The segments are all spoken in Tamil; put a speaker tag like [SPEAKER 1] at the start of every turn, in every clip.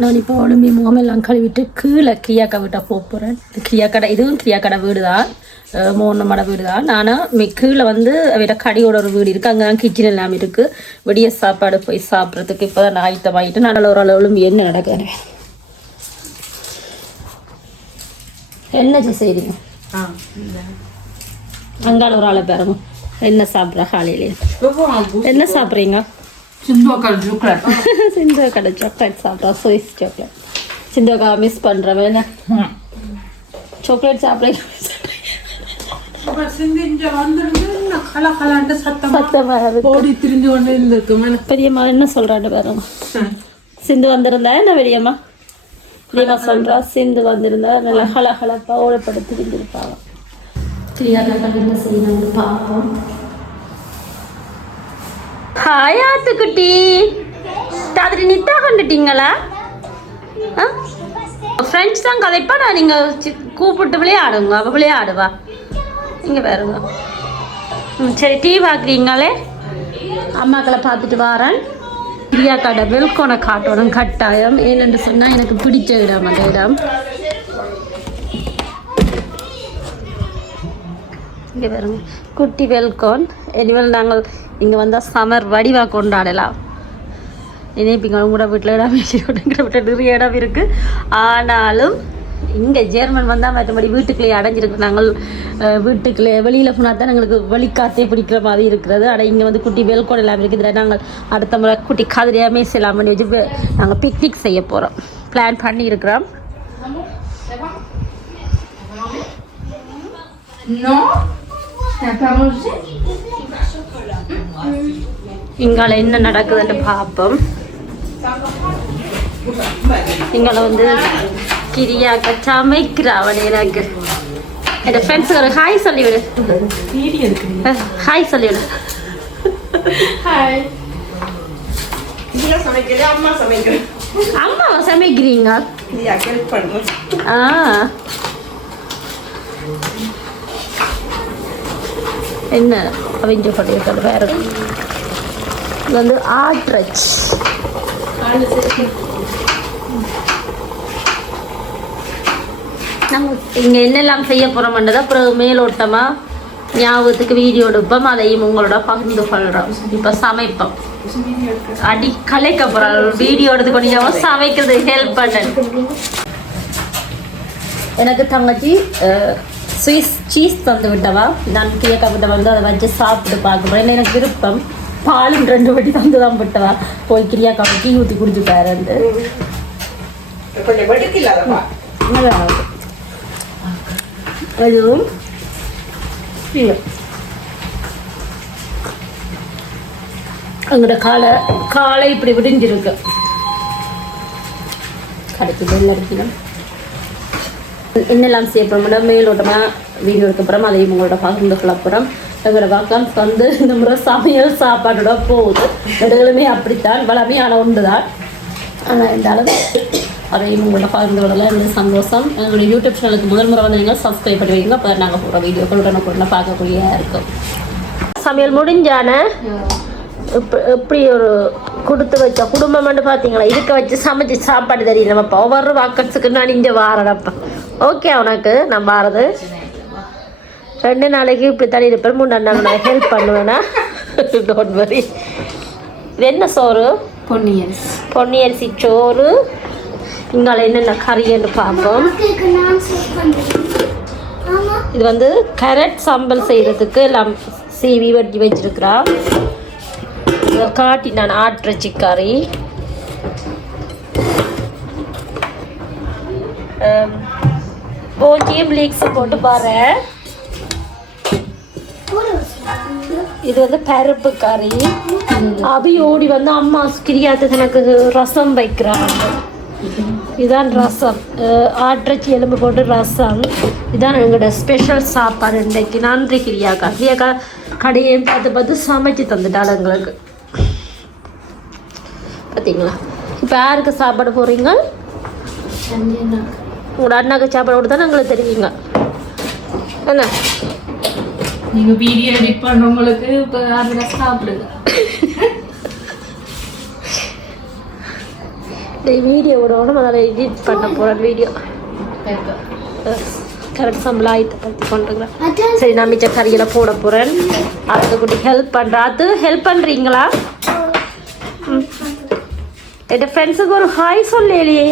[SPEAKER 1] நான் இப்போ உடம்பி முகமெல்லாம் கழுவிட்டு கீழே கிரியாக்கா வீட்டை போக போகிறேன் கிரியா கடை இதுவும் கிரியா கடை வீடு தான் மூணு மட வீடு தான் மி- கீழே வந்து அவட கடையோட ஒரு வீடு இருக்குது அங்கே தான் கிச்சன் எல்லாம் இருக்குது விடிய சாப்பாடு போய் சாப்பிட்றதுக்கு இப்போ தான் ஆயத்தமாகிட்டு நான் ஒரு அளவுலும் என்ன நடக்கிறேன் என்ன செய்றீங்க? அங்கால ஒரு ஆளை பாருங்க. என்ன சாப்பிட்ற காலையிலே என்ன சாப்பிட்றீங்க?
[SPEAKER 2] சிந்தோக்கல் ஜூக்லட்
[SPEAKER 1] சிந்து கடை சாக்லேட் சாப்பிட்றோம் ஸ்வீஸ் சாக்லேட் சிந்துக்கா மிஸ் பண்ணுறவன் என்ன? சாக்லேட்
[SPEAKER 2] வந்திருந்து கல கலாண்டு சத்தமா
[SPEAKER 1] சத்தமாக
[SPEAKER 2] ஓடி திரிஞ்சு கொண்டு இருந்திருக்கு
[SPEAKER 1] பெரியம்மா என்ன சொல்கிறாண்டு பாருங்க சிந்து வந்திருந்தா என்ன பெரியம்மா? பெரியம்மா சொல்கிறா சிந்து வந்திருந்தா நல்லா கிரியாக்கள் என்ன செய்யணும்னு பார்ப்போம். ஹாய் ஆத்துக்குட்டி தாதிரி நித்தா கண்டுட்டீங்களா? ஃப்ரெண்ட்ஸ் தான் கதைப்பா நான் நீங்கள் கூப்பிட்டு விளையாடுங்க அவள் விளையாடுவா. இங்கே பாருங்க. ம் சரி டீ பார்க்குறீங்களே அம்மாக்களை பார்த்துட்டு வரேன். பிரியா கடை வெல்கோனை காட்டணும் கட்டாயம். ஏனென்று சொன்னால் எனக்கு பிடிச்ச இடம் அந்த இடம். இங்கே பாருங்க. குட்டி வெல்கோன். இனிமேல் நாங்கள் இங்கே வந்தால் சமர் வடிவாக கொண்டாடலாம் நினைப்பீங்க உங்களோட வீட்டில் இடம் எங்கிற வீட்டில் நிறைய இடம் இருக்குது ஆனாலும் இங்கே ஜேர்மன் வந்தால் மற்றபடி வீட்டுக்குள்ளேயே அடைஞ்சிருக்கு நாங்கள் வீட்டுக்குள்ளே வெளியில் போனால் தான் எங்களுக்கு வெளிக்காத்தே பிடிக்கிற மாதிரி இருக்கிறது. ஆனால் இங்கே வந்து குட்டி வெல்கோன் எல்லாம் இருக்குது. நாங்கள் அடுத்த முறை குட்டி காதிரியாமே செல்லாம் பண்ணி வச்சு நாங்கள் பிக்னிக் செய்ய போகிறோம் பிளான் பண்ணி இருக்கிறோம்
[SPEAKER 2] No? T'as pas mangé?
[SPEAKER 1] இங்கால என்ன நடக்குதுன்னு பார்ப்போம் இங்கால வந்து கிரியாக்க சமைக்கிறா அவன் எனக்கு. என் ஃப்ரெண்ட்ஸுக்கு ஒரு ஹாய் சொல்லிவிடு. ஹாய் சொல்லிவிடு.
[SPEAKER 2] ஹாய் அம்மா சமைக்கிறேன்
[SPEAKER 1] அம்மாவை சமைக்கிறீங்க? ஆ. என்ன? அவிஞ்ச பண்ணியிருக்கிறது வேற இது வந்து ஆட்ரச் நாங்கள் இங்கே என்னெல்லாம் செய்ய போகிறோம்ன்றதை அப்புறம் மேலோட்டமாக ஞாபகத்துக்கு வீடியோ எடுப்போம். அதையும் உங்களோட பகிர்ந்து கொள்கிறோம் இப்போ சமைப்போம். அடி கலைக்க போகிறோம் வீடியோ எடுத்து கொஞ்சம் சமைக்கிறது ஹெல்ப் பண்ண. எனக்கு தங்கச்சி ஸ்வீஸ் சீஸ் தந்து விட்டவா நான் கேட்க வந்து அதை வச்சு சாப்பிட்டு பார்க்க போறேன் எனக்கு விருப்பம். பாலும் ரெண்டு வட்டி தந்து தான் விட்டவா? போய் கிரியாக்காவை டீ ஊற்றி நல்லா இருக்கு. அதுவும். எங்களோட காலை காலை இப்படி விடிஞ்சிருக்கு. கடைக்கு அடிக்கணும் என்னெல்லாம் செய்ய போகிறோம்னா மேலோட்டமாக வீடியோ எடுக்க போகிறோம் அதையும் உங்களோட பகிர்ந்து கொள்ள போகிறோம் எங்களோட வாக்கம் வந்து இந்த முறை சமையல் சாப்பாடோட போகுது. நடுகளுமே அப்படித்தான். வளமையான ஒன்று தான் ஆனால் இருந்தாலும் அதையும் உங்களோட பகிர்ந்து கொள்ளலாம் எனக்கு சந்தோஷம். எங்களுடைய யூடியூப் சேனலுக்கு முதல் முறை வந்து நீங்கள் சப்ஸ்கிரைப் பண்ணி வைங்க. அப்போ நாங்கள் போகிற வீடியோக்கள் உடனுக்குடனே பார்க்கக்கூடிய இருக்கும். சமையல் முடிஞ்சான? இப்ப- எப்படி ஒரு கொடுத்து வச்ச குடும்பம்னு பார்த்தீங்களா இருக்க வச்சு சமைச்சு சாப்பாடு தெரியல நம்ம ஒவ்வொரு வாக்கட்ஸுக்கு நான் இங்கே வாரடப்பா ஓகே உனக்கு? நான் வாரது. ரெண்டு நாளைக்கு இப்படி தண்ணி இருப்பேன். மூணு நாள் நான் ஹெல்ப் பண்ணுவேனா? டோன்ட் வரி இது என்ன சோறு?
[SPEAKER 2] பொன்னியன்ஸ்
[SPEAKER 1] பொன்னி அரிசி சோறு. இங்கால என்னென்ன கறின்னு பார்ப்போம். இது வந்து கேரட் சாம்பல் செய்கிறதுக்கு எல்லாம் சீவி வெட்டி வச்சிருக்கிறா இதை காட்டி நான் ஆட்டுறச்சி கறி போஞ்சியும் லீக்ஸும் போட்டு பாரு. இது வந்து பருப்பு கறி. அபி ஓடி வந்து அம்மா கிரியாத்து எனக்கு ரசம் வைக்கிறாங்க. இதான் ரசம். அஹ் எலும்பு போட்டு ரசம். இதான் எங்களோட ஸ்பெஷல் சாப்பாடு. இன்றைக்கு நன்றி கிரியாக்கா. கிரியாக்கா கடையை பார்த்து பார்த்து சமைச்சு தந்துட்டாள் எங்களுக்கு. பார்த்தீங்களா இப்போ யாருக்கு சாப்பாடு போடுறீங்க? உங்களோட அண்ணாக்கு சாப்பாடு கொடுத்தா எங்களுக்கு தெரியுங்க என்ன?
[SPEAKER 2] நீங்க வீடியோ எடிட் பண்றவங்களுக்கு இப்போ அதில் சாப்பிடுங்க.
[SPEAKER 1] வீடியோ விடணும் அதில் எடிட் பண்ண போகிறேன் வீடியோ கரெக்ட் சம்பளம் ஆயிட்டு பற்றி கொண்டுக்கிறேன் சரி நான் மிச்ச கறியில் போட போகிறேன் அதுக்கு ஹெல்ப் பண்ணுறேன் அது ஹெல்ப் பண்ணுறீங்களா என் ஃப்ரெண்ட்ஸுக்கு ஒரு ஹாய் சொல்லலையே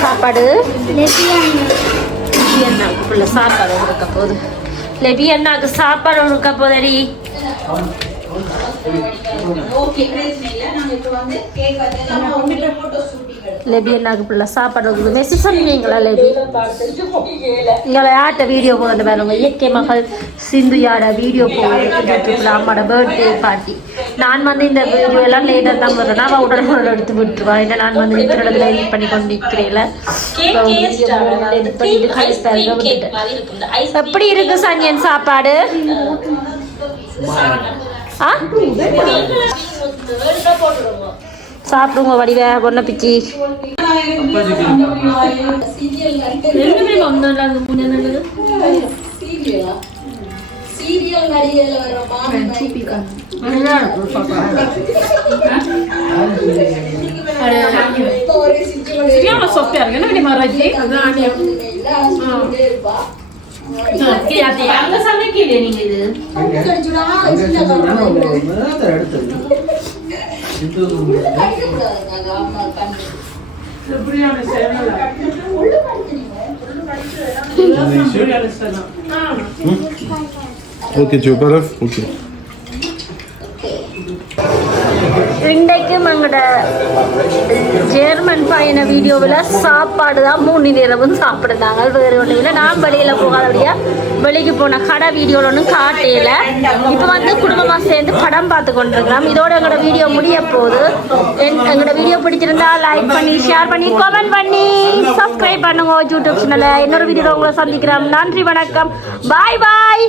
[SPEAKER 1] சாப்பாடு? லெபி அண்ணாவுக்கு புள்ள சாப்பாடு கொடுக்க போகுது. லெபி அண்ணாக்கு சாப்பாடு கொடுக்க போதடி லெபி அண்ணாக்கு புள்ள? சாப்பாடு கொடுக்குது. மெசேஜ் சொன்னீங்களா லெபி? எங்களை யார்கிட்ட வீடியோ போகுது பாருங்க இயற்கை மகள் சிந்து யாட வீடியோ போகுது அம்மாட பர்த்டே பார்ட்டி நான் வந்து இந்த வீடியோ எல்லாம் லேட்டாக தான் வருவேன் அவள் உடனே எடுத்து விட்டுருவா. ஏன்னா நான் வந்து நிற்கிற இடத்துல எடிட் பண்ணி கொண்டு நிற்கிறேன் எடிட் பண்ணிட்டு கழிப்பாருங்க விட்டுட்டேன். எப்படி இருக்கு சஞ்சயன் சாப்பாடு? சாப்பிடுங்க வடிவ பொண்ணை பிச்சி.
[SPEAKER 2] சரியான இருக்கு. என்ன தெரியுமா ராஜி? அங்க சமைக்கலையே நீங்க இது
[SPEAKER 3] ஓகே சூப்பர் ஓகே
[SPEAKER 1] இன்றைக்கும் எங்களோட ஜேர்மன் பயண வீடியோவில் சாப்பாடு தான் மூணு நேரமும் சாப்பிடுறாங்க வேறு ஒன்றும் இல்லை. நான் வெளியில் போகாதபடியாக வெளிக்கு போன கடை வீடியோவில் ஒன்றும் காட்டையில். இப்போ வந்து குடும்பமாக சேர்ந்து படம் பார்த்து கொண்டிருக்கிறோம். இதோட எங்களோட வீடியோ முடிய போது என்- எங்களோட வீடியோ பிடிச்சிருந்தா லைக் பண்ணி ஷேர் பண்ணி கமெண்ட் பண்ணி சப்ஸ்கிரைப் பண்ணுங்க. யூடியூப் சேனலில் இன்னொரு வீடியோவில் உங்களை சந்திக்கிறோம். நன்றி வணக்கம். பாய் பாய்